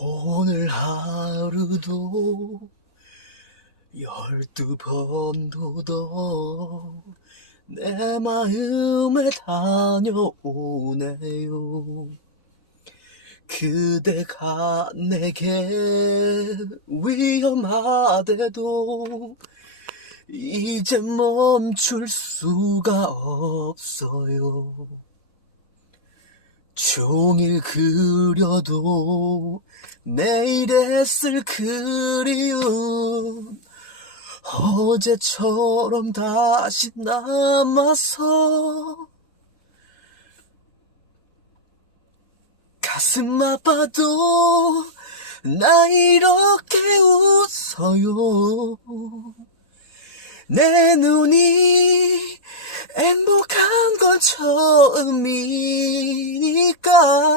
오늘 하루도 열두 번도 더 내 마음에 다녀오네요. 그대가 내게 위험하대도 이제 멈출 수가 없어요. 종일 그려도 내일에 쓸 그리움 어제처럼 다시 남아서 가슴 아파도 나 이렇게 웃어요. 내 눈이 행복한 건 처음이 oh.